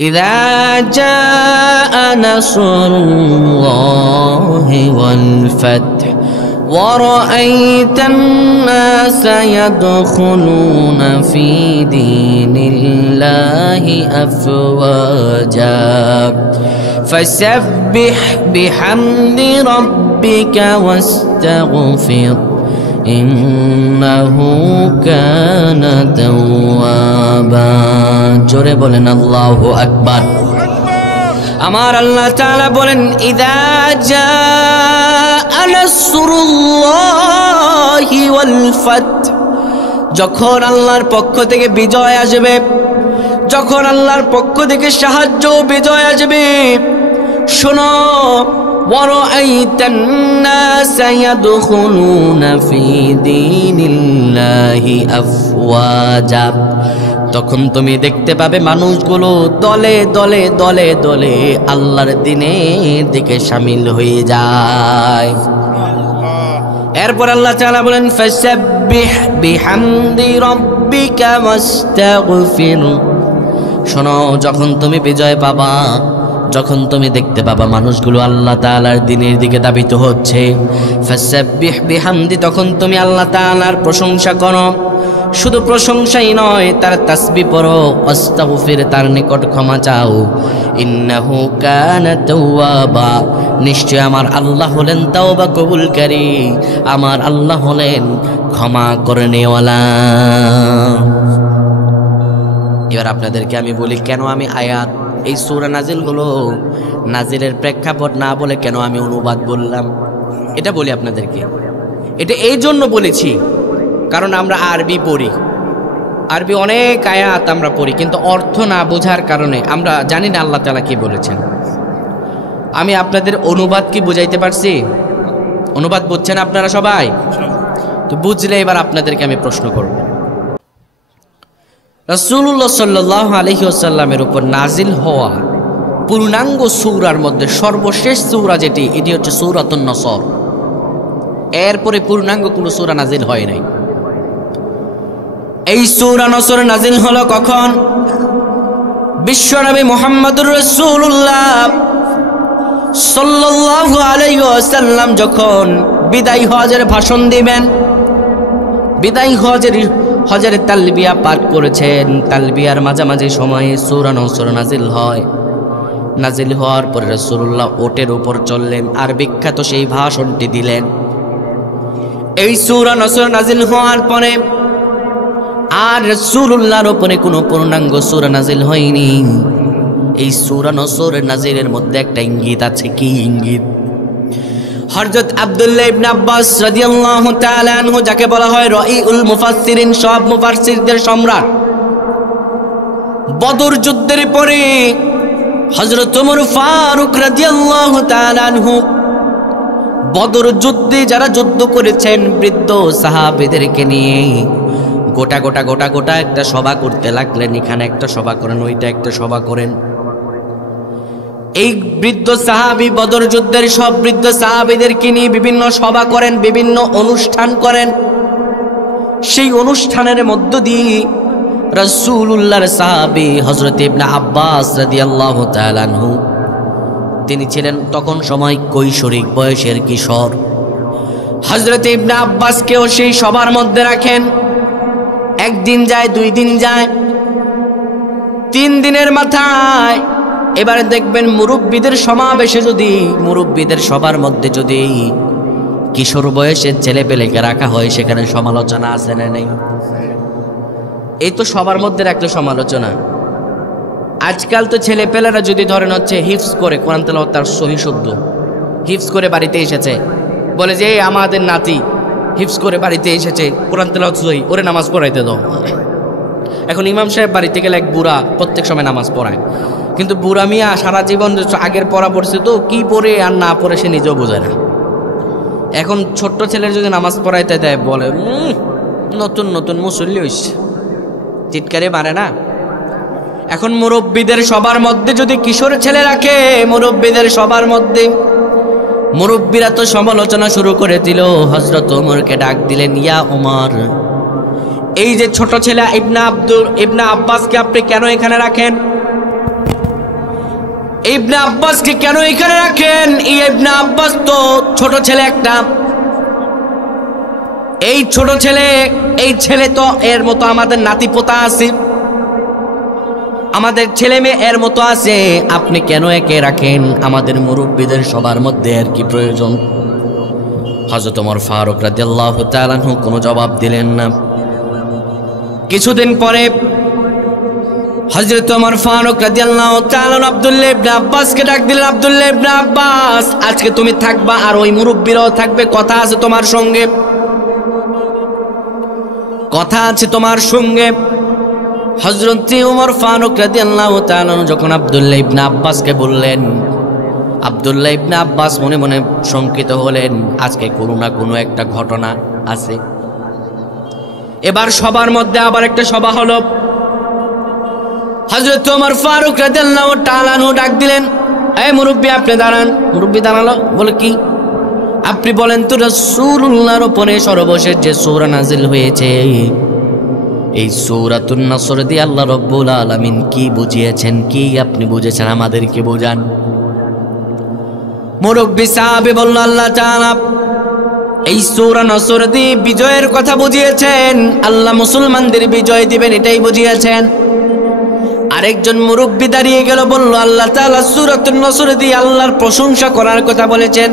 إذا جاء نصر الله والفتح ورأيت الناس يدخلون في دين الله أفواجا فسبح بحمد ربك واستغفر إنه كان توابا জোরে বলেন আল্লাহু আকবার। আমার আল্লাহ তাআলা বলেন ইযা জাআ নাসরুল্লাহি ওয়াল ফাতহ, যখন আল্লাহর পক্ষ থেকে বিজয় আসবে, যখন আল্লাহর পক্ষ থেকে সাহায্য বিজয় আসবে, শোনো ওয়ারাআইতান নাস ইয়াদখুলুনা ফি দীনিল্লাহি আফওয়াজা, তখন তুমি দেখতে পাবে মানুষগুলো দলে দলে দলে দলে আল্লাহর দ্বীনের দিকে শামিল হয়ে যায়। এরপর আল্লাহ তাআলা বলেন ফাসাব্বিহ বিহামদি রাব্বিকা ওয়াস্তাগফির, শোনো যখন তুমি বিজয় পাবা, যখন তুমি দেখতে পাবা মানুষগুলো আল্লাহ তাআলার দ্বীনের দিকে ধাবিত হচ্ছে, ফাসাব্বিহ বিহামদি, তখন তুমি আল্লাহ তাআলার প্রশংসা করো, শুধু প্রশংসাই নয় তার তাসবিহ পড়ো, আস্তাগফির তার নিকট ক্ষমা চাও, ইন্নাহু কানা তাওয়াবা, নিশ্চয় আমার আল্লাহ হলেন তাওবা কবুলকারী, আমার আল্লাহ হলেন ক্ষমা করে নেওয়ালা। এবার আপনাদেরকে আমি বলি কেন আমি আয়াত এই সূরা নাজিল হলো নাজিলের প্রেক্ষাপট না বলে কেন আমি অনুবাদ বললাম, এটা বলি আপনাদেরকে। এটা এই জন্য বলেছি কারণ আমরা আরবি পড়ি, আরবি অনেক আয়াত আমরা পড়ি, কিন্তু অর্থ না বোঝার কারণে আমরা জানি না আল্লাহ তাআলা কি বলেছেন। আমি আপনাদের অনুবাদ কি বুঝাইতে পারছি? অনুবাদ বুঝছেন আপনারা সবাই? তো বুঝলে এবার আপনাদেরকে আমি প্রশ্ন করব, রাসূলুল্লাহ সাল্লাল্লাহু আলাইহি ওয়াসাল্লামের উপর নাজিল হওয়া পূর্ণাঙ্গ সূরার মধ্যে সর্বশেষ সূরা যেটি, এটি হচ্ছে সূরাতুন নসর। এরপরে পূর্ণাঙ্গ কোনো সূরা নাজিল হয় নাই। এই সূরা নসর নাজিল হলো কখন? বিশ্বনবী মুহাম্মদুর রাসূলুল্লাহ সাল্লাল্লাহু আলাইহি ওয়াসাল্লাম যখন বিদায় হজের ভাষণ দিবেন, বিদায় হজের তালবিয়া পাঠ করেছেন, তালবিয়ার মাঝামাঝি সময়ে সূরা নসর নাজিল হয়। নাজিল হওয়ার পরে রাসূলুল্লাহ ওটের উপর চললেন আর বিখ্যাত সেই ভাষণটি দিলেন। এই সূরা নসর নাজিল হওয়ার পরে আর রাসূলুল্লাহর উপরে কোনো পূর্ণাঙ্গ সূরা নাজিল হয়নি। এই সূরা নসর নাজিলের মধ্যে একটা ইঙ্গিত আছে। কি ইঙ্গিত? হযরত আব্দুল্লাহ ইবনে আব্বাস রাদিয়াল্লাহু তাআলা আনহু, যাকে বলা হয় রাইউল মুফাসসিরিন, সব মুফাসসিরদের সম্রাট, বদর যুদ্ধের পরে হযরত ওমর ফারুক রাদিয়াল্লাহু তাআলা আনহু বদর যুদ্ধে যারা যুদ্ধ করেছেন বৃদ্ধ সাহাবীদেরকে নিয়ে গোটা গোটা গোটা গোটা একটা সভা করতে লাগলেন। এখানে একটা সভা করেন, ওইটা একটা সভা করেন। এই বৃদ্ধ সাহাবী বদর যুদ্ধের সব বৃদ্ধ সাহাবীদেরকে নিয়ে বিভিন্ন সভা করেন, বিভিন্ন অনুষ্ঠান করেন। সেই অনুষ্ঠানের মধ্য দিয়ে রাসূলুল্লাহর সাহাবী হযরত ইবনে আব্বাস রাদিয়াল্লাহু তাআলা আনহু, তিনি ছিলেন তখন সময় কৈশোরিক বয়সের কিশোর। হযরত ইবনে আব্বাসকেও সেই সবার মধ্যে রাখেন। একদিন যায়, 2 দিন যায়, 3 দিনের মাথায় এবারে দেখবেন মুরব্বীদের সমাবেশে যদি, মুরব্বীদের সবার মধ্যে যদি কিশোর বয়সের ছেলেপেলেকে রাখা হয়, সেখানে সমালোচনা আছে না নেই? এই তো সবার মধ্যে রাখলে সমালোচনা। আজকাল তো ছেলেপেলেরা যদি ধরেন হচ্ছে হিফজ করে কোরআন তেলাওয়াত, তার সহি শুদ্ধ হিফজ করে বাড়িতে এসেছে, বলে যে আমাদের নাতি হিফজ করে বাড়িতে এসেছে, কোরআন তেলাওয়াত সহি, ওরে নামাজ পড়াইতে দাও। এখন ইমাম সাহেব বাড়িতে গেলে এক বুড়া প্রত্যেক সময় নামাজ পড়ায়, কিন্তু বুড়া মিয়া সারা জীবন আগের পড়া পড়ছে, তো কি পড়ে আর না পড়ে সে নিজেও বোঝে না। এখন ছোট্ট ছেলের যদি নামাজ পড়াইতে দেয়, বলে নতুন নতুন মুসল্লি হইছে, চিৎকারে মারে না। এখন মুরব্বীদের সবার মধ্যে যদি কিশোর ছেলে রাখে, মুরব্বীদের সবার মধ্যে, মুরব্বীরা তো সমালোচনা শুরু করে দিল। হযরত ওমরকে ডাক দিলেন, ইয়া ওমর, এই যে ছোট ছেলে ইবনে আব্বাসকে আপনি কেন এখানে রাখেন? ইবনে আব্বাসকে কেন এখানে রাখেন? এই ইবনে আব্বাস তো ছোট ছেলে একটা, এই ছোট ছেলে, এই ছেলে তো এর মতো আমাদের নাতিপোতা আছে, আমাদের ছেলে মেয়ে এর মতো আছে, আপনি কেন একে রাখেন? আমাদের মুরব্বীদের সবার মধ্যে আর কি প্রয়োজন? হযরত ওমর ফারুক রাদিয়াল্লাহু তাআলা আনহু কোনো জবাব দিলেন না। কিছুদিন পরে হযরত ওমর ফারুক রাদিয়াল্লাহু তাআলা আব্দুল্লাহ ইবনে আব্বাসকে ডাক দিলেন, আব্দুল্লাহ ইবনে আব্বাস, আজকে তুমি থাকবা আর ওই মুরব্বীরাও থাকবে, কথা আছে তোমার সঙ্গে, কথা আছে তোমার সঙ্গে। হযরত ওমর ফারুক রাদিয়াল্লাহু তাআলা যখন আব্দুল্লাহ ইবনে আব্বাসকে বললেন, আব্দুল্লাহ ইবনে আব্বাস মনে মনে শঙ্কিত হলেন, আজকে কোনো না কোনো একটা ঘটনা আছে। এবার সবার মধ্যে আবার একটা সভা হলো। হযরত ওমর ফারুক রাদিয়াল্লাহু তাআলা ডাক দিলেন, এই মুরব্বি আপনি দাঁড়ান। মুরব্বি দাঁড়ালো, বলে কি? আপনি বলেন তো রাসূলুল্লাহর উপরে সর্বশেষ যে সূরা নাজিল হয়েছে, এই সূরাতুন নসর দিয়ে আল্লাহ রাব্বুল আলামিন কি বুঝিয়েছেন, কি আপনি বুঝেছেন, আমাদেরকে বোঝান। মুরব্বি সাহাবী বলল, আল্লাহ তাআলা এই সূরা নসর দিয়ে বিজয়ের কথা বুঝিয়েছেন, আল্লাহ মুসলমানদের বিজয় দিবেন এটাই বুঝিয়েছেন। আরেকজন মুরব্বি দাঁড়িয়ে গেল, বলল, আল্লাহ তাআলা সূরাতুন নসর দিয়ে আল্লাহর প্রশংসা করার কথা বলেছেন,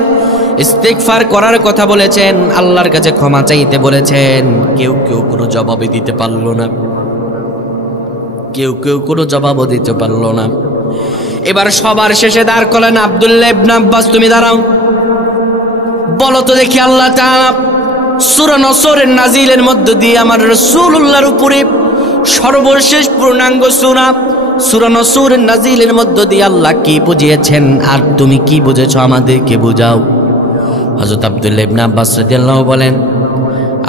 ইস্তিগফার করার কথা বলেছেন, আল্লাহর কাছে ক্ষমা চাইতে বলেছেন। কেউ কেউ কোনো জবাবই দিতে পারল না, কেউ কেউ কোনো জবাবও দিতে পারল না। এবার সবার শেষে দাঁড় করেন আব্দুল্লাহ ইবনে আব্বাস, তুমি দাঁড়াও, বলো তো দেখি আল্লাহ তাআলা সূরা নসরের নাজিলের মধ্য দিয়ে আমার রাসূলুল্লাহর উপরে সর্বশেষ পূর্ণাঙ্গ সূরা নসরের নাজিলের মধ্য দিয়ে আল্লাহ কি বুঝিয়েছেন, আর তুমি কি বুঝেছো আমাদেরকে বুঝাও। হযরত আব্দুল্লাহ ইবনে আব্বাস রাদিয়াল্লাহু বলেন,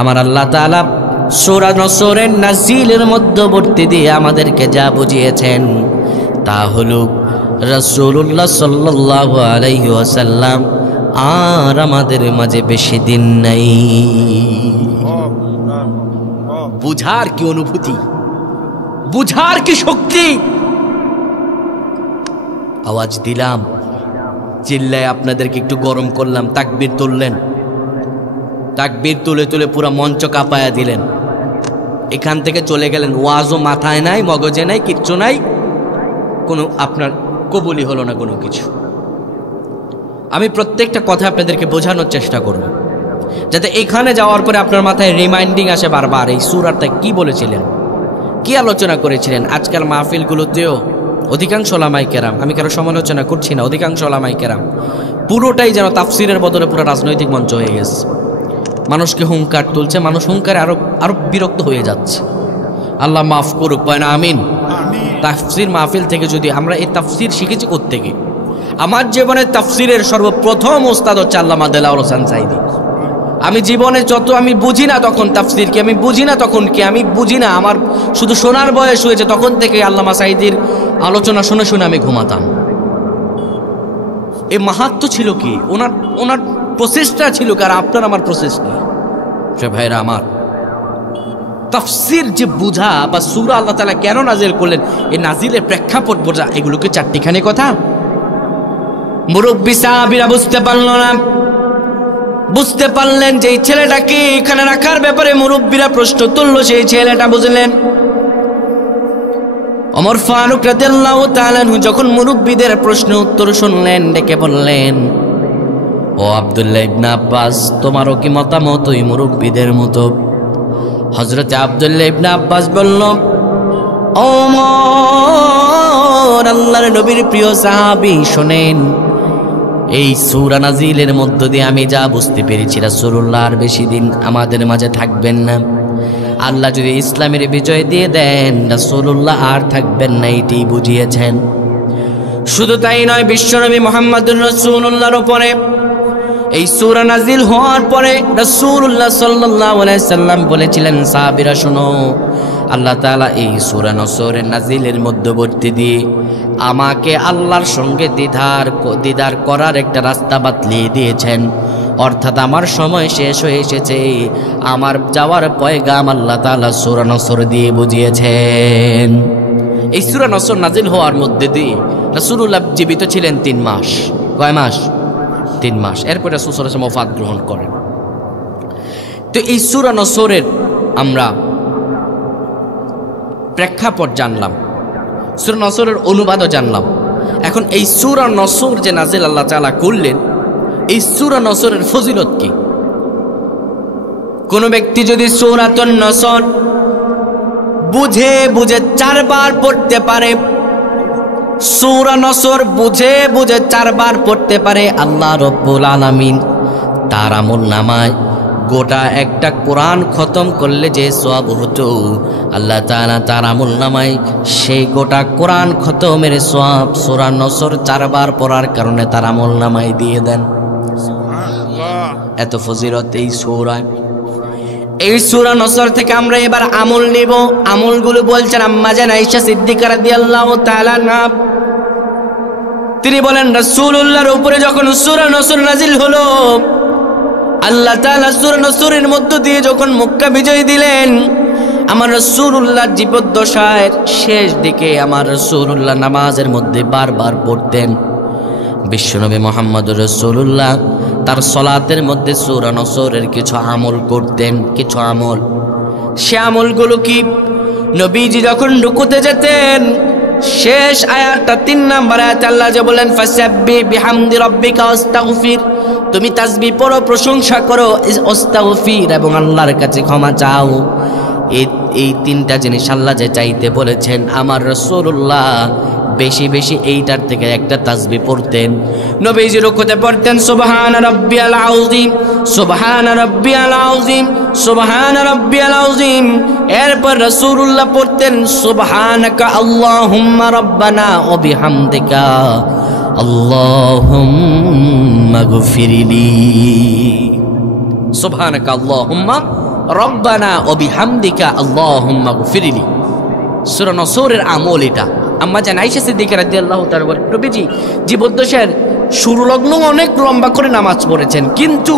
আমার আল্লাহ তাআলা সূরা নসরের নাজিলের মধ্যবর্তী দিয়ে আমাদেরকে যা বুঝিয়েছেন তা হলো রাসূলুল্লাহ সাল্লাল্লাহু আলাইহি ওয়াসাল্লাম আর আমাদের মাঝে বেশি দিন নাই। বুঝার কি অনুভূতি, বুঝার কি শক্তি! আওয়াজ দিলাম, চিল্লায় আপনাদেরকে একটু গরম করলাম, তাকবীর তুললেন, তাকবীর তুলে তুলে পুরো মঞ্চ কাঁপায়া দিলেন। এখান থেকে চলে গেলেন, ওয়াজও মাথায় নাই, মগজে নাই, কিচ্ছু নাই, কোনো আপনার কবুলই হলো না কোনো কিছু। আমি প্রত্যেকটা কথা আপনাদেরকে বোঝানোর চেষ্টা করব, যাতে এখানে যাওয়ার পরে আপনার মাথায় রিমাইন্ডিং আসে বারবার, এই সূরাটা কি বলেছিলেন, কি আলোচনা করেছিলেন। আজকাল মাহফিলগুলোতেও অধিকাংশ ওলামায়ে কেরাম, আমি কারো সমালোচনা করছি না, অধিকাংশ ওলামায়ে কেরাম পুরোটাই যেন তাফসিরের বদলে পুরো রাজনৈতিক মঞ্চ হয়ে গেছে। মানুষকে হুঙ্কার তুলছে, মানুষ হুঙ্কারে আরো বিরক্ত হয়ে যাচ্ছে। আল্লাহ মাফ করুক, পায় না আমিন। তাফসির মাহফিল থেকে যদি আমরা এই তাফসির শিখেছি কোত্থেকে? আমার জীবনে তাফসিরের সর্বপ্রথম ওস্তাদ হচ্ছে আল্লামা দেলাওয়ার হোসেন সাঈদী। আমি জীবনে যত আমি বুঝি না তখন তাফসির কি, আমি বুঝি না তখন কি, আমি বুঝি না, আমার শুধু শোনার বয়স হয়েছে, তখন থেকে আল্লামা সাঈদীর আলোচনা শুনে শুনে আমি ঘুমাতাম। এই মাহাত্ম্য ছিল কি, ওনার প্রসেসটা ছিল কি, আর আপনার আমার প্রসেস কি? সে ভাইরা আমার, তাফসির যে বুঝা বা সূরা আল্লাহ তাআলা কেন নাজিল করলেন, এই নাজিলের প্রেক্ষাপট বোঝা, এগুলোকে চারটিখানি কথা। মুরব্বি সাহাবীরা বুঝতে পারল না, বুঝতে পারলেন যে এই ছেলেটাকে এখানে রাখার ব্যাপারে মুরব্বীরা প্রশ্ন তুলল, সেই ছেলেটা বুঝলেন। ওমর ফারুক রাদিয়াল্লাহু তাআলা যখন মুরব্বীদের প্রশ্ন উত্তর শুনলেন, ডেকে বললেন, ও আব্দুল্লাহ ইবনে আব্বাস, তোমারও কি মতামত ওই মুরব্বীদের মতো? হযরতে আব্দুল্লাহ ইবনে আব্বাস বলল, ওমর, আল্লাহর নবীর প্রিয় সাহাবী, শোনেন, এই সূরা নাজিলের মধ্য দিয়ে আমি যা বুঝতে পেরেছি, রাসূলুল্লাহ আর বেশি দিন আমাদের মাঝে থাকবেন না। আল্লাহ যদি ইসলামের বিজয় দিয়ে দেন, রাসূলুল্লাহ আর থাকবেন না, এটি বুঝিয়েছেন। শুধু তাই নয়, বিশ্বনবী মুহাম্মদুর রাসূলুল্লাহর উপরে এই সূরা নাজিল হওয়ার পরে রাসূলুল্লাহ সাল্লাল্লাহু আলাইহি সাল্লাম বলেছিলেন, সাহাবীরা শোনো, আল্লাহ তাআলা এই সূরা নসরের নাজিলের মধ্যবর্তী দিয়ে আমাকে আল্লাহর সঙ্গে দিদার করার একটা রাস্তা বাতলিয়ে দিয়েছেন। অর্থাৎ আমার সময় শেষ হয়ে এসেছে, আমার যাওয়ার পয়গাম আল্লাহ তাআলা সূরা নসর দিয়ে বুঝিয়েছেন। এই সূরা নসর নাজিল হওয়ার মধ্যে দিয়ে রাসূলুল্লাহ জীবিত ছিলেন 3 মাস। কয় মাস? 3 মাস। এরপরে রাসূল সাল্লাল্লাহু আলাইহি ওয়াসাল্লাম ওফাত গ্রহণ করেন। তো এই সূরা নসরের আমরা প্রেক্ষাপট জানলাম, সূরা নসরের অনুবাদও জানলাম। এখন এই সূরা নসর যে নাজিল আল্লাহ তাআলা করলেন, এই সূরা নসরের ফজিলত কি? কোন ব্যক্তি যদি সূরাতুন নসর বুঝে বুঝে 4 বার পড়তে পারে, সূরা নসর বুঝে বুঝে 4 বার পড়তে পারে, আল্লাহ রব্বুল আলামিন তার আমলনামায় গোটা একটা কোরআন খতম করলে যে সওয়াব হতো, আল্লাহ তাআলা তার আমলনামায় সেই গোটা কোরআন খতমের সওয়াব সূরা নসর 4 বার পড়ার কারণে তার আমলনামায় দিয়ে দেন। সুবহানাল্লাহ, এত ফজিলত এই সূরায়। এই সূরা নসর থেকে আমরা এবার আমল নেব। আমলগুলো বলছেন আম্মা জান আয়েশা সিদ্দিকা রাদিয়াল্লাহু তাআলা আনহা, তিনি বলেন রাসূলুল্লাহর উপরে যখন সূরা নসর নাজিল হলো, আল্লাহ তাআলা সূরা নসরের মধ্য দিয়ে যখন মক্কা বিজয় দিলেন, আমার রাসূলুল্লাহ জীবদ্দশায় শেষ দিকে আমার রাসূলুল্লাহ নামাজের মধ্যে বারবার পড়তেন। বিশ্বনবী মুহাম্মদুর রাসূলুল্লাহ তার সালাতের মধ্যে সূরা নসরের কিছু আমল করতেন। কিছু আমল, সে আমলগুলো কি? নবীজি যখন রুকুতে যেতেন, শেষ আয়াতটা 3 নম্বর আয়াতে আল্লাহ যে বলেন ফাসাব্বিহ বিহামদি রাব্বিকা ওয়াস্তাগফির, তুমি তাসবিহ পড়ো, প্রশংসা করো, ওয়াস্তাগফির এবং আল্লাহর কাছে ক্ষমা চাও। এই 3টা জিনিস আল্লাহ যে চাইতে বলেছেন, আমার রাসূলুল্লাহ বেশি বেশি এইটার থেকে একটা তাসবিহ পড়তেন। নবীজি রুকুতে পড়তেন সুবহান রাব্বিয়াল আযীম, সুবহান রাব্বিয়াল আযীম, সুবহান রাব্বিয়াল আযীম। এরপর রাসূলুল্লাহ পড়তেন সুবহানাকা আল্লাহুম্মা রাব্বানা ওয়া বিহামদিকা আল্লাহুম্মা গফিরলি, সুবহানাকা আল্লাহুম্মা রাব্বানা ওয়া বিহামদিকা আল্লাহুম্মা গফিরলি। সূরা নসরের আমল এটা। আম্মা জান আয়েশা সিদ্দিকা রাদিয়াল্লাহু তাআলা বলেন, নবীজি জীবদ্দশার শুরু লগ্ন অনেক লম্বা করে নামাজ পড়েছেন, কিন্তু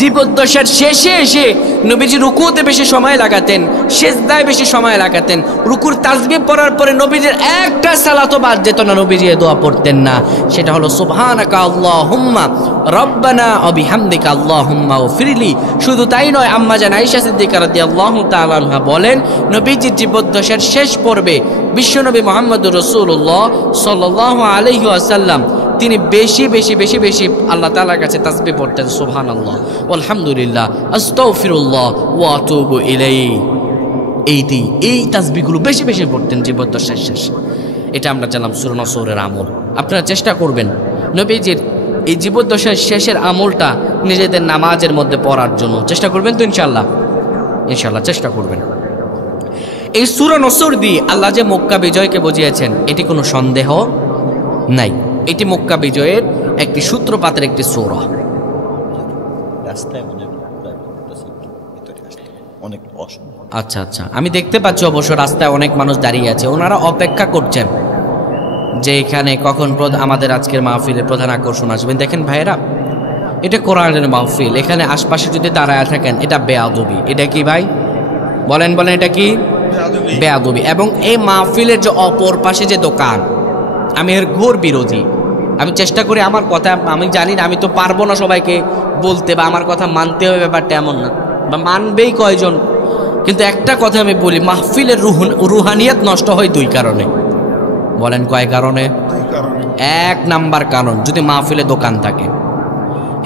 জীবদ্দশার শেষে এসে নবীজি রুকুতে বেশি সময় লাগাতেন, সিজদায় বেশি সময় লাগাতেন। রুকুর তাসবিহ পড়ার পরে নবীজির একটা সালাতও বাদ যেত না, নবীজি এই দোয়া পড়তেন না। সেটা হলো সুবহানাকা আল্লাহুম্মা রাব্বানা ওয়া বিহামদিকা আল্লাহুম্মা গফিরলি। শুধু তাই নয়, আম্মা জান আয়েশা সিদ্দিকা রাদিয়াল্লাহু তাআলা আনহা বলেন, নবীজির জীবদ্দশার শেষ পর্বে বিশ্বনবী মুহাম্মদুর রাসূলুল্লাহ সাল্লাল্লাহু আলাইহি ওয়াসাল্লাম তিনি বেশি বেশি বেশি বেশি আল্লাহ তাআলার কাছে তাসবিহ পড়তেন, সুবহানাল্লাহ, আলহামদুলিল্লাহ, আস্তাগফিরুল্লাহ ওয়া আতুবু ইলাইহি। এই তাসবিহগুলো বেশি বেশি পড়তেন জীবদ্দশার শেষে। এটা আমরা জানলাম সূরা নসরের আমল। আপনারা চেষ্টা করবেন নবীজির এই জীবদ্দশার শেষের আমলটা নিজেদের নামাজের মধ্যে পড়ার জন্য চেষ্টা করবেন তো ইনশাআল্লাহ। ইনশাআল্লাহ চেষ্টা করবেন। এই সূরা নসর দিয়ে আল্লাহ যে মক্কা বিজয়কে বুঝিয়েছেন, এটি কোনো সন্দেহ নাই। এটি মক্কা বিজয়ের একটি সূত্রপাতের একটি সূরা। আচ্ছা আচ্ছা, আমি দেখতে পাচ্ছি অবশ্য রাস্তায় অনেক মানুষ দাঁড়িয়ে আছে, ওনারা অপেক্ষা করছেন যে এখানে কখন আমাদের আজকের মাহফিলের প্রধান আকর্ষণ আসবেন। দেখেন ভাইরা, এটা কোরআনের মাহফিল, এখানে আশপাশে যদি দাঁড়ায় থাকেন এটা বেয়াদবি। এটা কি ভাই বলেন, এটা কি বেয়াদবি? এবং এই মাহফিলের যে অপর পাশে যে দোকান, আমি এর ঘোর বিরোধী। আমি চেষ্টা করি আমার কথা, আমি জানি না, আমি তো পারবো না সবাইকে বলতে বা আমার কথা মানতে হবে, ব্যাপারটা এমন না, বা মানবেই কয়জন। কিন্তু একটা কথা আমি বলি, মাহফিলের রুহানিয়াত নষ্ট হয় 2 কারণে। বলেন কয় কারণে? 1 নাম্বার কারণ, যদি মাহফিলে দোকান থাকে।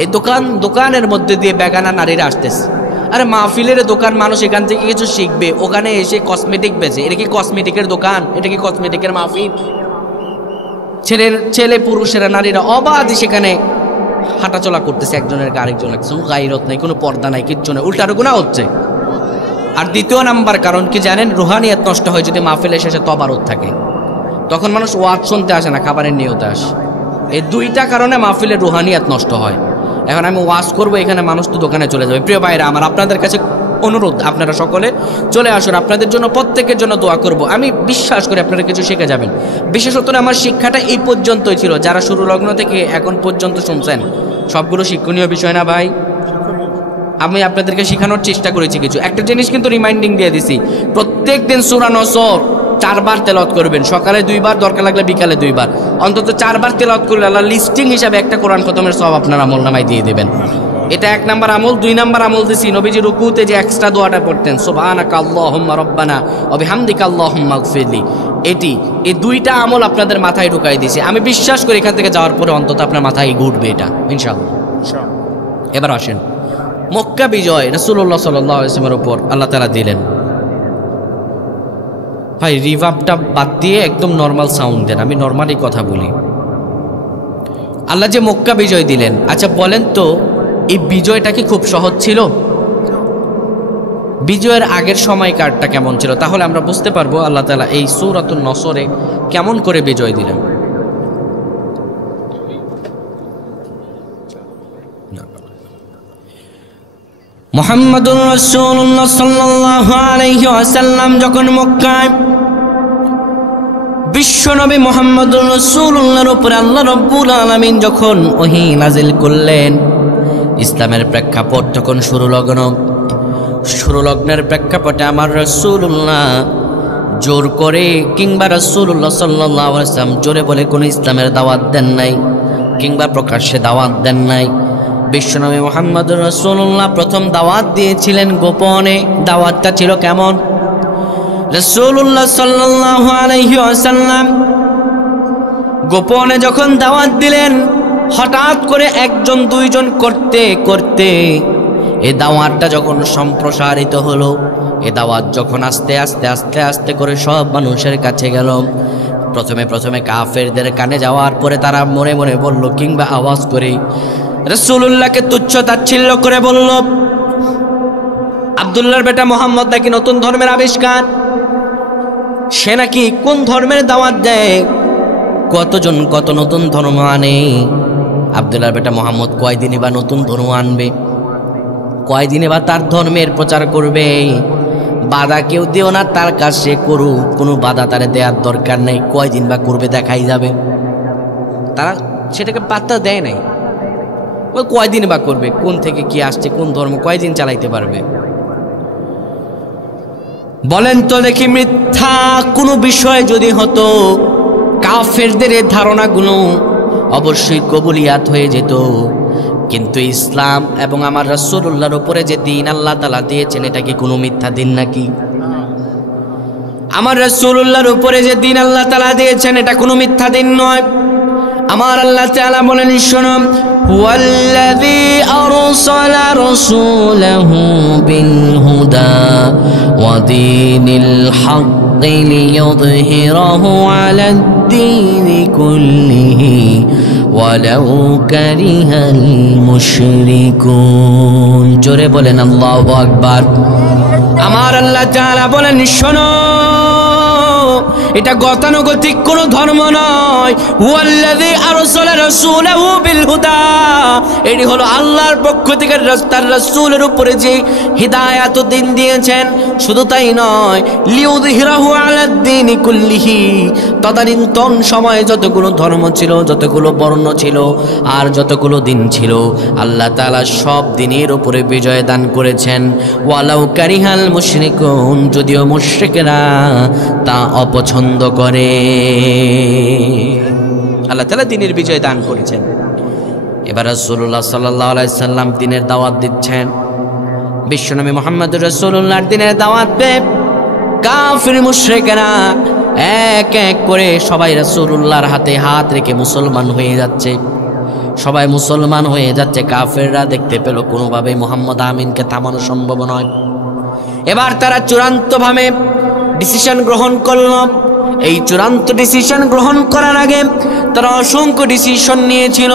এই দোকানের মধ্যে দিয়ে বেগানা নারীরা আসতেছে। আরে মাহফিলের দোকান, মানুষ এখান থেকে কিছু শিখবে, ওখানে এসে কসমেটিক বেচে। এটা কি কসমেটিকের দোকান? এটা কি কসমেটিকের মাহফিল? ছেলে পুরুষেরা নারীরা অবাধে সেখানে হাঁটাচলা করতেছে, একজনের আরেকজন লাগছে, গায়রত নাই, কোনো পর্দা নাই, কিচ্ছু নেই, উল্টার গুনাহ হচ্ছে। আর 2 নাম্বার কারণ কি জানেন? রুহানিয়াত নষ্ট হয় যদি মাহফিলের শেষে তবারত থাকে, তখন মানুষ ওয়াজ শুনতে আসে না, খাবারের নিয়তে আসে। এই 2টা কারণে মাহফিলের রুহানিয়াত নষ্ট হয়। এখন আমি ওয়াজ করবো, এখানে মানুষ তো দোকানে চলে যাবে। প্রিয় ভাইরা আমার, আপনাদের কাছে অনুরোধ, আপনারা সকলে চলে আসুন, আপনাদের জন্য প্রত্যেকের জন্য দোয়া করব। আমি বিশ্বাস করি আপনারা কিছু শিখে যাবেন। বিশেষত আমার শিক্ষাটা এই পর্যন্তই ছিল, যারা শুরু লগ্ন থেকে এখন পর্যন্ত শুনছেন, সবগুলো শিক্ষণীয় বিষয় না ভাই? আমি আপনাদেরকে শেখানোর চেষ্টা করেছি কিছু। একটা জিনিস কিন্তু রিমাইন্ডিং দিয়ে দিছি, প্রত্যেক দিন সূরা নসর 4 বার তেলাওয়াত করবেন, সকালে 2 বার, দরকার লাগলে বিকালে 2 বার, অন্তত 4 বার তেলাওয়াত করলে আল্লাহ লিস্টিং হিসাবে একটা কোরআন খতমের সওয়াব আপনার আমলনামায় দিয়ে দেবেন। এটা 1 নাম্বার আমল। 2 নাম্বার আমল দিছি, নবীজি রুকুতে যে এক্সট্রা দোয়াটা পড়তেন, সুবহানাকা আল্লাহুম্মা রাব্বানা ওয়া বিহামদিকা আল্লাহুম্মা গফিরলি, এই 2টা আমল আপনাদের মাথায় ঢুকাই দিয়েছি। আমি বিশ্বাস করি এখান থেকে যাওয়ার পরে অন্তত আপনার মাথায় ঘুরবে এটা, ইনশাআল্লাহ। এবার আসেন, মক্কা বিজয় রাসূলুল্লাহ সাল্লাল্লাহু আলাইহি ওয়াসাল্লামের উপর আল্লাহ তাআলা দিলেন। ভাই রিভাবটা বাদ দিয়ে একদম নর্মাল সাউন্ড দেন, আমি নর্মালি কথা বলি। আল্লাহ যে মক্কা বিজয় দিলেন, আচ্ছা বলেন তো এই বিজয়টা কি খুব সহজ ছিল? বিজয়ের আগের সময়কারটা কেমন ছিল? তাহলে আমরা বুঝতে পারবো আল্লাহ তাআলা এই সূরাতুন নসরে কেমন করে বিজয় দিলেন। মুহাম্মাদুর রাসূলুল্লাহ সাল্লাল্লাহু আলাইহি ওয়াসাল্লাম যখন মক্কায় বিশ্বনবী মুহাম্মাদুর রাসূলুল্লাহর উপরে আল্লাহ রাব্বুল আলামিন যখন ওহী নাজিল করলেন, ইসলামের প্রেক্ষাপট তখন শুরু লগ্নের প্রেক্ষাপটে আমার রাসূলুল্লাহ জোর করে কিংবা রাসূলুল্লাহ সাল্লাল্লাহু আলাইহি ওয়াসাল্লাম জোরে বলে কোনো ইসলামের দাওয়াত দেন নাই, কিংবা প্রকাশ্যে দাওয়াত দেন নাই। বিশ্বনবী মুহাম্মদুর রাসূলুল্লাহ প্রথম দাওয়াত দিয়েছিলেন গোপনে। দাওয়াতটা ছিল কেমন? রাসূলুল্লাহ সাল্লাল্লাহু আলাইহি ওয়াসাল্লাম গোপনে যখন দাওয়াত দিলেন, হঠাৎ করে 1 2 জন করতে করতে এই দাওয়াতটা যখন সম্প্রসারিত হলো, এই দাওয়াত যখন আস্তে আস্তে আস্তে আস্তে করে সব মানুষের কাছে গেল, প্রথমে কাফেরদের কানে যাওয়ার পরে তারা মনে মনে বলল, কিংবা আওয়াজ করে রাসূলুল্লাহকে তুচ্ছ তাচ্ছিল্য করে বলল, আব্দুল্লাহর বেটা মুহাম্মদ নাকি নতুন ধর্মের আবিষ্কার, সে নাকি কোন ধর্মের দাওয়াত দেয়, কতজন কত নতুন ধর্ম আনে। আব্দুল্লাহর বেটা মুহাম্মদ কয়দিনে বা নতুন ধর্ম আনবে, কয়দিনে বা তার ধর্মের প্রচার করবে। বাধা কেউ দিও না, তার কাজ সে করুক, কোনো বাধা তারে দেওয়ার দরকার নেই, কয়দিন বা করবে দেখাই যাবে। তারা সেটাকে পাত্তা দেয় নাই, ওই কয়দিন বা করবে, কোন থেকে কি আসছে, কোন ধর্ম কয়দিন চালাইতে পারবে। বলেন তো দেখি, মিথ্যা কোনো বিষয় যদি হতো, কাফেরদের এই ধারণাগুলো অবশ্যই কবুলিয়াত হয়ে যেত। কিন্তু ইসলাম এবং আমার রাসূলুল্লাহর উপরে যে দিন আল্লাহ তাআলা দিয়েছেন, এটা কি কোনো মিথ্যা দিন নাকি? আমার রাসূলুল্লাহর উপরে যে দিন আল্লাহ তাআলা দিয়েছেন, এটা কোনো মিথ্যা দিন নয়। আমার আল্লাহ তাআলা বলেন, শোনো, হুয়াল্লাযী আরসালা রাসূলাহু বিল হুদা ওয়া দীনিল হাক্কি লিইয়ুযহিরাহু আলাদ দীনি কুল্লিহি ওয়ালাউ কারিহাল মুশরিকুন। জোরে বলেন আল্লাহু আকবার। আমার আল্লাহ তাআলা বলেন, শোনো, এটা গতানুগতিক কোনো ধর্ম নয়। হুয়াল্লাযী আরসালা রাসূলাহু বিল হুদা, এটি হলো আল্লাহর পক্ষ থেকে তার রাসূলের উপরে যে হিদায়াত দিন দিয়েছেন। শুধু তাই নয়, লিইয়ুযহিরাহু আলাদ দীনি কুল্লিহি, তদানীন্তন সময়ে যতগুলো ধর্ম ছিল, যতগুলো বর্ণ ছিল, আর যতগুলো দিন ছিল, আল্লাহ তাআলা সব দিনের উপরে বিজয় দান করেছেন। ওয়ালাউ কারিহাল মুশরিকুন, যদিও মুশরিকরা তা অপছন্দ করে, আল্লাহ তাআলা দিনের বিজয় দান করেছেন। এবার রাসূলুল্লাহ সাল্লাল্লাহু আলাইহি সাল্লাম দিনের দাওয়াত দিচ্ছেন। বিশ্বনবী মুহাম্মদুর রাসূলুল্লাহর দিনের দাওয়াত পেয়ে কাফির মুশরিকরা এক এক করে সবাই রাসূলুল্লাহর হাতে হাত রেখে মুসলমান হয়ে যাচ্ছে, সবাই মুসলমান হয়ে যাচ্ছে। কাফেররা দেখতে পেল কোনোভাবে মুহাম্মদ আমিনকে থামানো সম্ভব নয়। এবার তারা চূড়ান্তভাবে ডিসিশন গ্রহণ করল। এই চূড়ান্ত ডিসিশন গ্রহণ করার আগে তারা অসংখ্য ডিসিশন নিয়েছিল।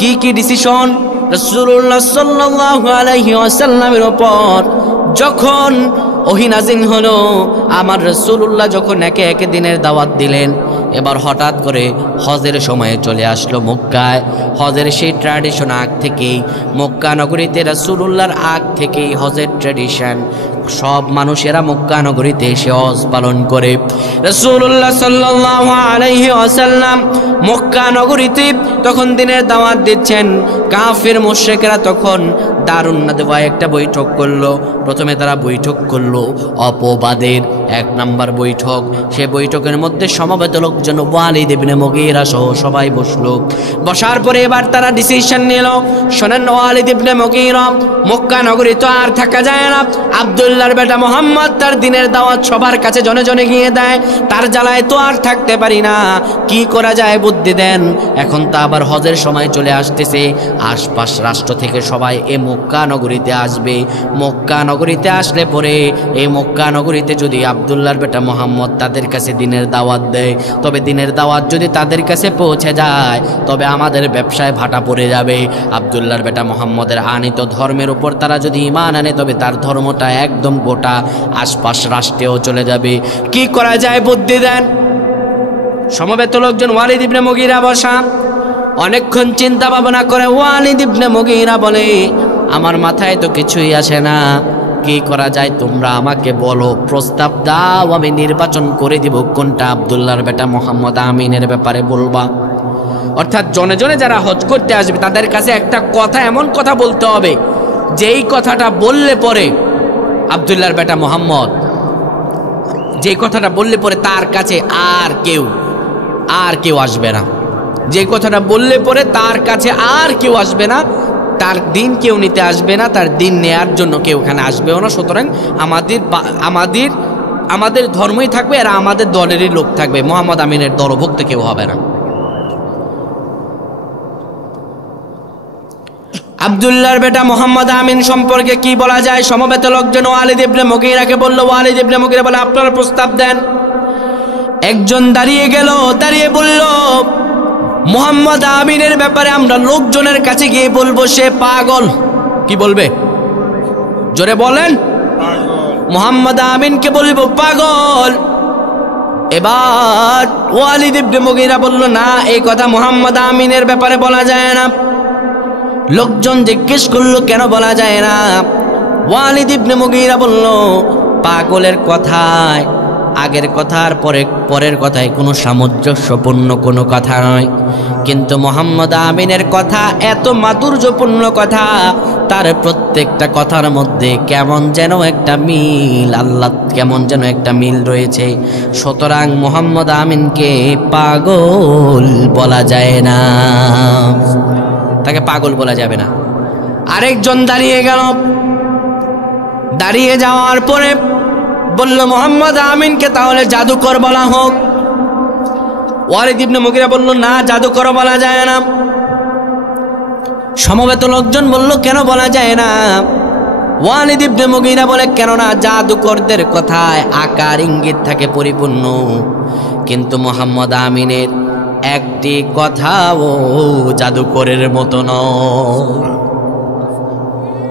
কি কি ডিসিশন? রাসূলুল্লাহ সাল্লাল্লাহু আলাইহি ওয়াসাল্লামের উপর যখন ওহী নাযিল হলো, আমার রাসূলুল্লাহ যখন একে একে দিনের দাওয়াত দিলেন, এবার হঠাৎ করে হজের সময়ে চলে আসলো মক্কায়। হজের সেই ট্র্যাডিশন আগ থেকেই, মক্কা নগরীতে রাসূলুল্লাহর আগ থেকেই হজের ট্র্যাডিশন, সব মানুষেরা মক্কা নগরীতে এসে হজ পালন করে। রাসূলুল্লাহ সাল্লাল্লাহু আলাইহি ওয়াসাল্লাম মক্কা নগরীতে তখন দিনের দাওয়াত দিচ্ছেন। কাফির মুশরিকরা তখন দারুন নাদওয়ায় একটা বৈঠক করলো। প্রথমে তারা বৈঠক করলো অপবাদের 1 নাম্বার বৈঠক। সে বৈঠকের মধ্যে সমবেত লোকজন ওয়ালিদ ইবনে মুগীরা সহ সবাই বসলো। বসার পরে এবার তারা ডিসিশন নিল, শোনেন ওয়ালিদ ইবনে মুগীরা, মক্কা নগরী তো আর থাকা যায় না। আব্দুল্লাহর বেটা মুহাম্মদ তার দিনের দাওয়াত সবার কাছে জনে জনে গিয়ে দেয়, তার জ্বালায় তো আর থাকতে পারি না, কি করা যায় বুদ্ধি দেন। এখন তো আবার হজের সময় চলে আসতেছে, আশপাশ রাষ্ট্র থেকে সবাই এই মক্কা নগরীতে আসবে। মক্কা নগরীতে আসলে পরে এই মক্কা নগরীতে যদি আব্দুল্লাহর বেটা মুহাম্মদ তাদের কাছে দিনের দাওয়াত দেয়, তবে দিনের দাওয়াত যদি তাদের কাছে পৌঁছে যায় তবে আমাদের ব্যবসায় ভাটা পড়ে যাবে। আব্দুল্লাহর বেটা মুহাম্মদের আনিত ধর্মের উপর তারা যদি ঈমান আনে তবে তার ধর্মটা একদম গোটা আশপাশ রাষ্ট্রেও চলে যাবে। কি করা যায় বুদ্ধি দেন। সমবেত লোকজন ওয়ালিদ ইবনে মুগীরা বসা, অনেকক্ষণ চিন্তা ভাবনা করে ওয়ালিদ ইবনে মুগীরা বলে, আমার মাথায় তো কিছুই আসে না, কি করা যায় তোমরা আমাকে বলো, প্রস্তাব দাও, আমি নির্বাচন করে দিব কোনটা আব্দুল্লাহর বেটা মুহাম্মদ আমিনের ব্যাপারে বলবা। অর্থাৎ জনে জনে যারা হজ করতে আসবে তাদের কাছে একটা কথা, এমন কথা বলতে হবে যেই কথাটা বললে পরে আব্দুল্লাহর বেটা মুহাম্মদ, যেই কথাটা বললে পরে তার কাছে আর কেউ আসবে না, যে কথাটা বললে পরে তার কাছে আর কেউ আসবে না, তার দিন কেউ নিতে আসবে না, তার দিন নেয়ার জন্য কেউ এখানে আসবেও না। সুতরাং আমাদের ধর্মই থাকবে, এরা আমাদের দলেরই লোক থাকবে, মুহাম্মদ আমিনের দলভুক্ত কেউ হবে না। আব্দুল্লাহর বেটা মুহাম্মদ আমিন সম্পর্কে কি বলা যায়? সমবেত লোকজন ওয়ালিদ ইবনে মুগীরাকে বলল। ওয়ালিদ ইবনে মুগীরা বলে, আপনারা প্রস্তাব দেন। একজন দাঁড়িয়ে গেল, দাঁড়িয়ে বলল, মুহাম্মদ আমিনের ব্যাপারে আমরা লোকজনের কাছে গিয়ে বলবো সে পাগল। কি বলবে? জোরে বলেন। মুহাম্মদ আমিনকে বলবো পাগল। এবার ওয়ালিদ ইবনে মুগীরা বলল, না, এই কথা মুহাম্মদ আমিনের ব্যাপারে বলা যায় না। লোকজন জিজ্ঞেস করলো, কেন বলা যায় না? ওয়ালিদ ইবনে মুগীরা বলল, পাগলের কথায় আগের কথার পরের কথায় কোনো সামঞ্জস্যপূর্ণ কোনো কথা নয়, কিন্তু মুহাম্মদ আমিনের কথা এত মাধুর্যপূর্ণ কথা, তার প্রত্যেকটা কথার মধ্যে কেমন যেন একটা মিল, আল্লাহ কেমন যেন একটা মিল রয়েছে। সুতরাং মুহাম্মদ আমিনকে পাগল বলা যায় না, তাকে পাগল বলা যাবে না। আরেকজন দাঁড়িয়ে গেল, দাঁড়িয়ে যাওয়ার পরে বলল, মুহাম্মদ আমিনকে তাহলে জাদুকর বলা হোক। ওয়ালিদ ইবনে মুগীরা বলল, না, জাদুকর বলা যায় না। সমবেত লোকজন বলল, কেন বলা যায় না? ওয়ালিদ ইবনে মুগীরা বলে, কেননা জাদুকরদের কথায় আকার ইঙ্গিত থাকে পরিপূর্ণ, কিন্তু মুহাম্মদ আমিনের একটি কথাও জাদুকরের মতো নয়,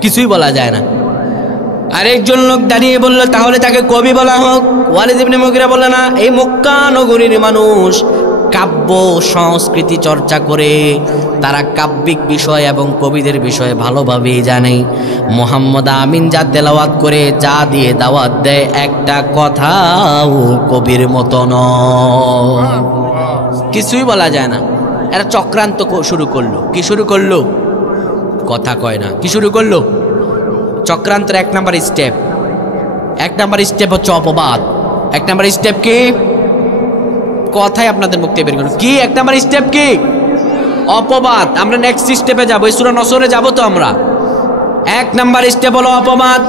কিছুই বলা যায় না। আরেকজন লোক দাঁড়িয়ে বলল, তাহলে তাকে কবি বলা হোক। ওয়ালিদ ইবনে মুগীরা বলল, না, এই মক্কা নগরীর মানুষ কাব্য সংস্কৃতি চর্চা করে, তারা কাব্যিক বিষয় এবং কবিদের বিষয়ে ভালোভাবেই জানে। মুহাম্মদ আমিন যা তেলাওয়াত করে, যা দিয়ে দাওয়াত দেয়, একটা কথাও কবির মতো নয়, কিছুই বলা যায় না। এরা চক্রান্ত শুরু করলো। কি শুরু করলো? কথা কয় না। কি শুরু করলো? চক্রান্তের 1 নাম্বার স্টেপ হচ্ছে অপবাদ। 1 নাম্বার স্টেপ কি? কথাই আপনাদের মুক্তি বের করুন। কি 1 নাম্বার স্টেপ কি? অপবাদ। আমরা নেক্সট স্টেপে যাবো, সূরা নসরে যাবো তো আমরা। 1 নাম্বার স্টেপ হলো অপবাদ।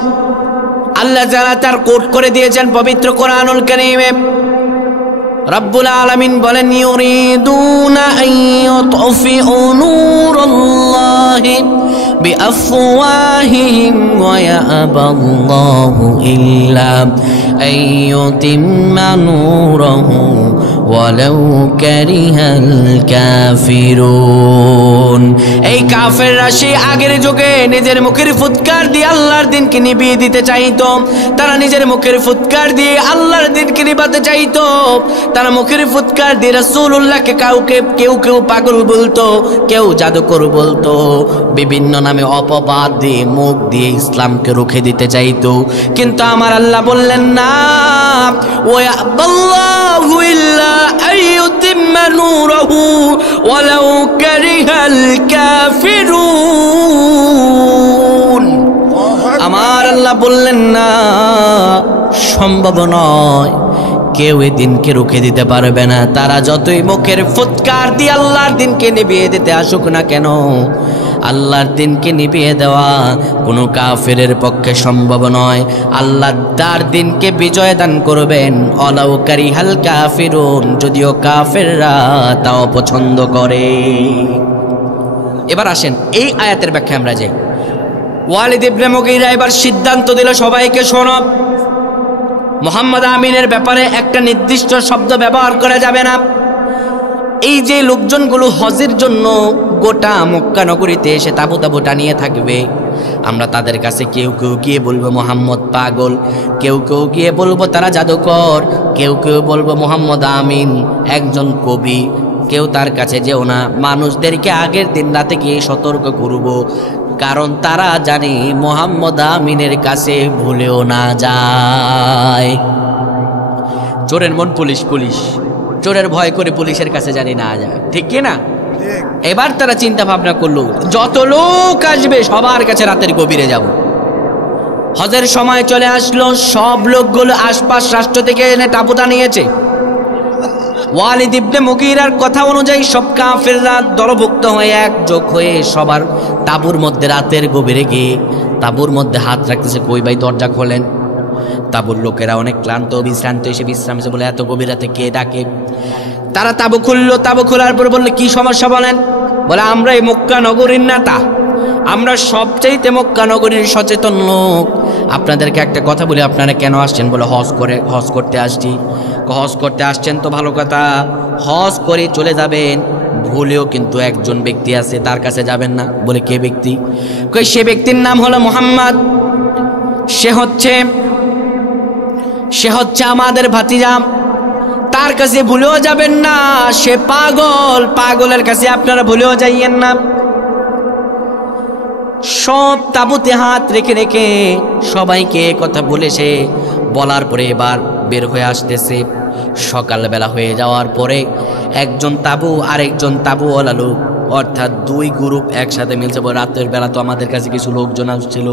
আল্লাহ যারা তার কোট করে দিয়েছেন পবিত্র কোরআনুল কারীমে। রব্বুল আলামিন বলেন, ইউরিদুনা আইয়ুতফিউ নূরাল্লাহি বিআফওয়াহিহিম ওয়া ইয়াবাল্লাহু ইল্লা আইয়ুতিম্মা নূরাহু ওয়ালাউ কারিহাল কাফিরুন। এই কাফের রাশি আগের যুগে নিজের মুখের ফুৎকার দিয়ে আল্লাহর দিনকে নিভিয়ে দিতে চাইতো। তারা নিজের মুখের ফুৎকার দিয়ে আল্লাহর দিনকে নিভাতে চাইতো। তারা মুখের ফুৎকার দিয়ে রাসূলুল্লাহকে কেউ পাগল বলতো, কেউ জাদুকর বলতো, বিভিন্ন নামে অপবাদ দিয়ে মুখ দিয়ে ইসলামকে রুখে দিতে চাইতো। কিন্তু আমার আল্লাহ বললেন, না, ওয়াল্লাহু ইল্লা আইয়ুতিম্মা নূরাহু ওয়ালাউ কারিহাল কাফিরুন। আল্লাহ বললেন না, সম্ভব নয়, কেউ এই দিনকে রুখে দিতে পারবে না। তারা যতই মুখের ফুৎকার দিয়ে আল্লাহর দিনকে নিভিয়ে দিতে আসুক না কেন, আল্লাহর দিনকে নিভিয়ে দেওয়া কোনো কাফেরের পক্ষে সম্ভব নয়। আল্লাহ তার দিনকে বিজয় দান করবেন, অলাউ কারিহাল কাফিরুন, যদিও কাফেররা তাও পছন্দ করে। এবার আসেন এই আয়াতের ব্যাখ্যা আমরা যাই। ওয়ালিদ ইবনে মুগীরা এবার সিদ্ধান্ত দিল, সবাইকে শোনো, মুহাম্মদ আমিনের ব্যাপারে একটা নির্দিষ্ট শব্দ ব্যবহার করা যাবে না। এই যে লোকজনগুলো হজের জন্য গোটা মক্কা নগরীতে এসে তাবু তাবু টানিয়ে থাকবে, আমরা তাদের কাছে কেউ কেউ গিয়ে বলবো মুহাম্মদ পাগল, কেউ কেউ গিয়ে বলবো তারা জাদুকর, কেউ কেউ বলবো মুহাম্মদ আমিন একজন কবি, কেউ তার কাছে যেও না। মানুষদেরকে আগের দিন রাতে গিয়ে সতর্ক করব, কারণ তারা জানে মুহাম্মদ আমিনের কাছে ভুলেও না যায়। চোরের মন পুলিশ, পুলিশ চোরের ভয় করে পুলিশের কাছে জানি না যায়, ঠিক কি না? এবার তারা চিন্তা ভাবনা করলো, যত লোক আসবে সবার কাছে রাতের গভীরে যাব। হজের সময় চলে আসলো, সব লোকগুলো আশপাশ রাষ্ট্র থেকে এনে তাবুতা নিয়েছে। ওয়ালিদ ইবনে মুগীরার কথা অনুযায়ী সব কাফেররা দলভুক্ত হয়ে একযোগ হয়ে সবার তাবুর মধ্যে রাতের গভীরে গিয়ে তাবুর মধ্যে হাত রাখতেছে, কই ভাই দরজা খোলেন। তাবুর লোকেরা অনেক ক্লান্ত বিশ্রান্ত এসে বিশ্রাম এসে বলে, এত গভীর রাতে কে ডাকে? তারা তাবু খুললো, তাবু খোলার পর বললে, কি সমস্যা বলেন? বলে, আমরা এই মক্কা নগরীর নেতা, আমরা সবচাইতে মক্কা নগরীর সচেতন লোক, আপনাদেরকে একটা কথা বলি, আপনারা কেন আসছেন? বলে, হজ করতে আসছি। হজ করতে আসছেন তো ভালো কথা, হজ করে চলে যাবেন, ভুলেও কিন্তু একজন ব্যক্তি আছে, তার কাছে যাবেন না। বলে, কে ব্যক্তি? কই, সে ব্যক্তির নাম হলো মুহাম্মদ, সে হচ্ছে আমাদের ভাতিজা, তার কাছে ভুলেও যাবেন না, সে পাগল, পাগলের কাছে আপনারা ভুলেও যাইয়েন না। সব তাবুতে হাত রেখে রেখে সবাইকে কথা বলেছে, বলার পরে এবার বের হয়ে আসতেছে। সকালবেলা হয়ে যাওয়ার পরে একজন তাবু আরেকজন তাবুওয়ালা লোক, অর্থাৎ দুই গ্রুপ একসাথে মিলছে। রাতের বেলা তো আমাদের কাছে কিছু লোকজন আসছিল,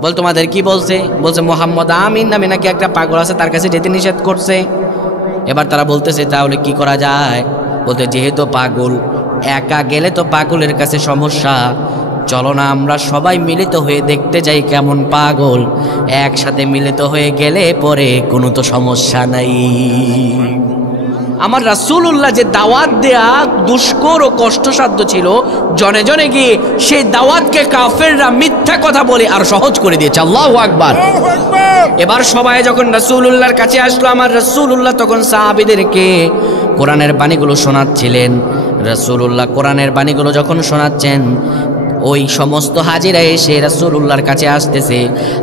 বল তোমাদের কি বলছে? বলছে মুহাম্মদ আমিন নামে নাকি একটা পাগল আছে, তার কাছে যেতে নিষেধ করছে। এবার তারা বলতেছে, তাহলে কি করা যায়? বলতে, যেহেতু পাগল, একা গেলে তো পাগলের কাছে সমস্যা, চলো না আমরা সবাই মিলিত হয়ে দেখতে যাই কেমন পাগল, একসাথে মিলিত হয়ে গেলে পরে কোনো তো সমস্যা নাই। আমার রাসূলুল্লাহ যে দাওয়াত দেয়া দুষ্কর ও কষ্টসাধ্য ছিল, জনে জনে গিয়ে সেই দাওয়াতকে কাফেররা মিথ্যা কথা বলে আর সহজ করে দিয়েছে। আল্লাহু আকবার। এবার সবাই যখন রাসূলুল্লাহর কাছে আসলো, আমার রাসূলুল্লাহ তখন সাহাবীদেরকে কোরআনের বাণীগুলো শোনাচ্ছিলেন। রাসূলুল্লাহ কোরআনের বাণীগুলো যখন শোনাচ্ছেন, ওই সমস্ত হাজিরা এসে রাসূলুল্লাহর কাছে আসতেছে,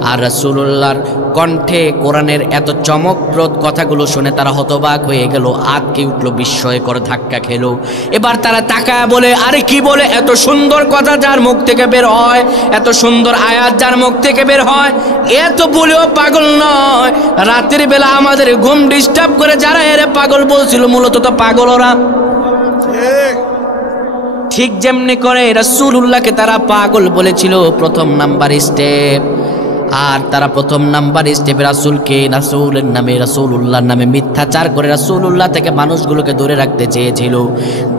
আর রাসূলুল্লাহর কণ্ঠে কোরআনের এত চমকপ্রদ কথাগুলো শুনে তারা হতবাক হয়ে গেল, আঁতকে উঠল, বিস্ময়কর ধাক্কা খেলো। এবার তারা তাকায় বলে, আরে কি বলে? এত সুন্দর কথা যার মুখ থেকে বের হয়, এত সুন্দর আয়াত যার মুখ থেকে বের হয়, এত বলেও পাগল নয়। রাতের বেলা আমাদের ঘুম ডিস্টার্ব করে যারা এরে পাগল বলছিল, মূলত তো পাগল ওরা। ঠিক যেমনি করে রাসূলুল্লাহকে তারা পাগল বলেছিল প্রথম নাম্বার স্টেপ, আর তারা প্রথম নাম্বার স্টেপে রাসূলকে, রাসূলের নামে, রাসূলুল্লাহর নামে মিথ্যাচার করে রাসূলুল্লাহ থেকে মানুষগুলোকে দূরে রাখতে চেয়েছিল।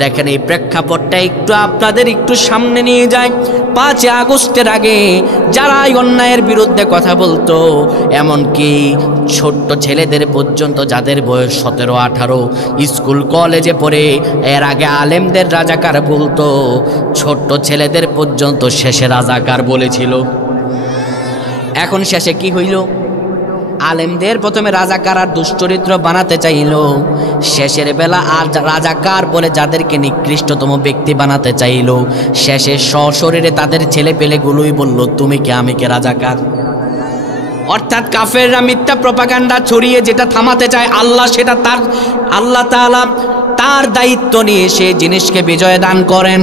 দেখেন এই প্রেক্ষাপটটা একটু আপনাদের একটু সামনে নিয়ে যায়। 5 আগস্টের আগে যারা এই অন্যায়ের বিরুদ্ধে কথা বলতো, এমনকি ছোট্ট ছেলেদের পর্যন্ত যাদের বয়স 17-18, স্কুল কলেজে পড়ে, এর আগে আলেমদের রাজাকার বলতো, ছোট্ট ছেলেদের পর্যন্ত শেষে রাজাকার বলেছিল। এখন শেষে কি হইল? আলেমদের প্রথমে রাজাকার আর দুশ্চরিত্র বানাতে চাইল, শেষের বেলা আর রাজাকার বলে যাদেরকে নিকৃষ্টতম ব্যক্তি বানাতে চাইল, শেষে সশরীরে তাদের ছেলে পেলেগুলোই বলল, তুমি কে আমি কে রাজাকার। অর্থাৎ কাফেররা মিথ্যা প্রপাগান্ডা ছড়িয়ে যেটা থামাতে চায় আল্লাহ, সেটা তার আল্লাহ তাআলা তার দায়িত্ব নিয়ে সে জিনিসকে বিজয় দান করেন।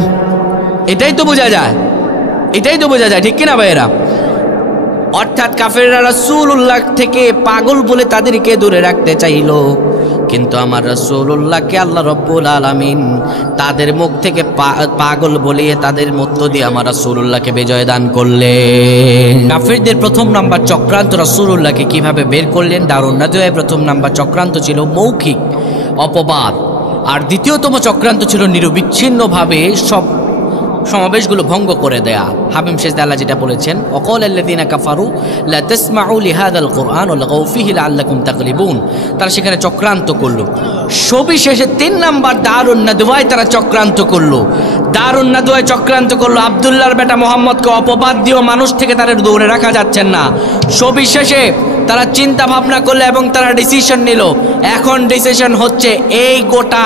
এটাই তো বোঝা যায়, এটাই তো বোঝা যায়, ঠিক কিনা ভাইয়েরা? অর্থাৎ কাফেররা রাসূলুল্লাহ থেকে পাগল বলে তাদেরকে দূরে রাখতে চাইল, কিন্তু আমার রাসূলুল্লাহকে আল্লাহ রাব্বুল আলামিন তাদের মুখ থেকে পাগল বলিয়ে তাদের মধ্য দিয়ে আমার রাসূলুল্লাহকে বিজয় দান করলেন। কাফিরদের প্রথম নাম্বার চক্রান্ত রাসূলুল্লাহকে কিভাবে বের করলেন, দারুন নাদওয়ায় প্রথম নাম্বার চক্রান্ত ছিল মৌখিক অপবাদ, আর দ্বিতীয়তম চক্রান্ত ছিল নিরবিচ্ছিন্নভাবে সব সমাবেশগুলো ভঙ্গ করে দেয়া। হাবিম শেষে আল্লাহ যেটা বলেছেন, ওয়াকাল আল্লাযীনা কাফারু লা তাসমাউ লিহাযাল কুরআন ওয়ালগাউ ফীহি লাআল্লাকুম তাগলিবুন। তারা সেখানে চক্রান্ত করলো। সবিশেষে 3 নাম্বার দারুন নাদওয়ায় তারা চক্রান্ত করলো। দারুন নাদওয়ায় চক্রান্ত করলো আব্দুল্লাহর বেটা মুহাম্মদকে অপবাদ দিয়েও মানুষ থেকে তাদের দূরে রাখা যাচ্ছেন না। সবিশেষে তারা চিন্তা ভাবনা করলো এবং তারা ডিসিশন নিল। এখন ডিসিশন হচ্ছে এই গোটা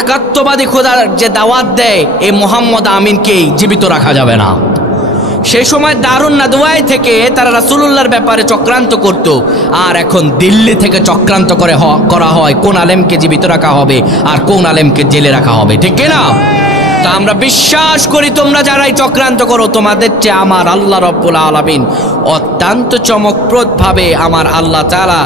একাত্মবাদী খোদার যে দাওয়াত দেয় এই মুহাম্মদ আমিনকেই জীবিত রাখা যাবে না। সেই সময় দারুন নাদওয়ায় থেকে তারা রাসূলুল্লাহর ব্যাপারে চক্রান্ত করত, আর এখন দিল্লি থেকে চক্রান্ত করা হয় কোন আলেমকে জীবিত রাখা হবে আর কোন আলেমকে জেলে রাখা হবে, ঠিক কিনা? তা আমরা বিশ্বাস করি তোমরা যারাই চক্রান্ত করো তোমাদের চেয়ে আমার আল্লাহ রাব্বুল আলামিন অত্যন্ত চমকপ্রদভাবে আমার আল্লাহ তাআলা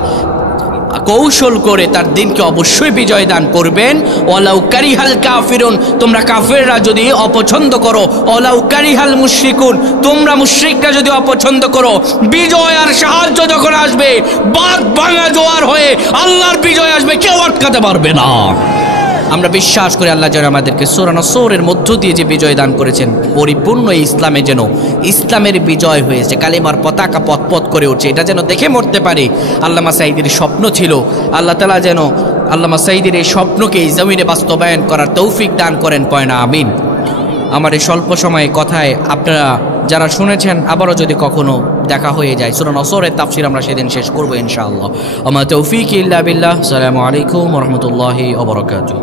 কৌশল করে তার দিনকে অবশ্যই বিজয় দান করবেন। ওয়ালাউ কারিহাল কাফিরুন, তোমরা কাফেররা যদি অপছন্দ করো, ওয়ালাউ কারিহাল মুশরিকুন, তোমরা মুশরিকরা যদি অপছন্দ করো, বিজয় আর সাহায্য যখন আসবে বাদ ভাঙা জোয়ার হয়ে আল্লাহর বিজয় আসবে, কেউ আটকাতে পারবে না। আমরা বিশ্বাস করি আল্লাহ যেন আমাদেরকে সূরা নসরের মধ্য দিয়ে যে বিজয় দান করেছেন পরিপূর্ণ এই ইসলামে যেন ইসলামের বিজয় হয়েছে, কালিমার পতাকা পথ করে উঠছে, এটা যেন দেখে মরতে পারি। আল্লামা সাঈদীর স্বপ্ন ছিল, আল্লাহ তাআলা যেন আল্লামা সাঈদীর এই স্বপ্নকে এই জমিনে বাস্তবায়ন করার তৌফিক দান করেন, পয় না আমিন। আমার এই স্বল্প সময়ে কথায় আপনারা যারা শুনেছেন আবারও যদি কখনো দেখা হয়ে যায় সূরা নসরের তাফসীর আমরা সেদিন শেষ করব ইনশাআল্লাহ। আমা তৌফিক ইল্লা বিল্লাহ। আসসালামু আলাইকুম ওয়া রাহমাতুল্লাহি ওয়া বারাকাতুহু।